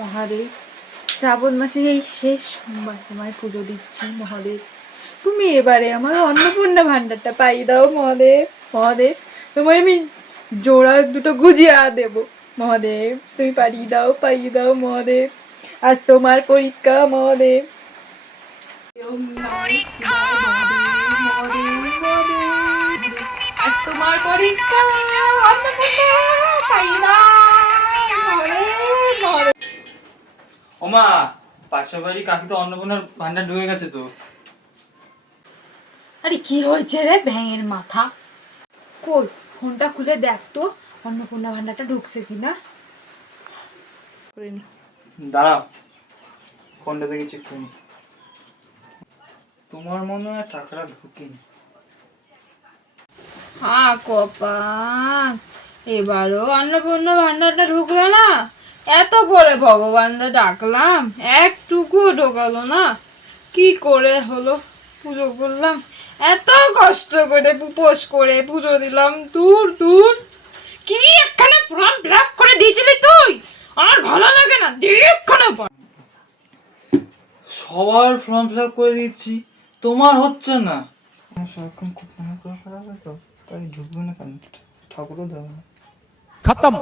মহাদেব, শ্রাবণ মাসে এই শেষ সোমবার তোমায় পুজো দিচ্ছি মহাদেব। তুমি এবারে আমার অন্নপূর্ণা ভান্ডারটা পাইয়ে দাও মহাদেব। মহাদেব, তোমায় আমি জোড়া দুটো গুজিয়া দেবো মহাদেব। তুমি পাইয়ে দাও মহাদেব। আজ তোমার পরীক্ষা মহাদেব। আজ তোমার পরীক্ষা, অন্নপূর্ণা পাইয়ে দাও মহাদেব। ওমা, পাশের বাড়ি কাকি তো অন্নপূর্ণার ভান্ডার ঢুকে গেছে তো। আরে কি হয়েছে রে ভ্যাঙের মাথা? কই ফোনটা খুলে দেখ তো অন্নপূর্ণা ভান্ডারটা ঢুকছে কিনা। দাঁড়াও, ফোনটা দেখে চেক করি। তোমার মনে হয় টাকাটা ঢুকেনি। হ্যাঁ কপাল, এবারও অন্নপূর্ণা ভান্ডারটা ঢুকলো না। এত করে ভগবানকে ডাকলাম, একটুকুও ঢোকালো না। কি করে হলো? পুজো করলাম, এত কষ্ট করে উপোস করে পুজো দিলাম, দূর দূর। কি একখানে ফর্ম ফিল আপ করে দিয়েছিলি তুই? আর ভালো লাগে না, দেখখানে সবার ফর্ম ফিল আপ করে দিচ্ছি, তোমার হচ্ছে না। সারাক্ষণ খুব মনে করে ফেলা হয় তো, তাই ঢুকবে না কেন? ঠাকুরও দেবে না। खत्म।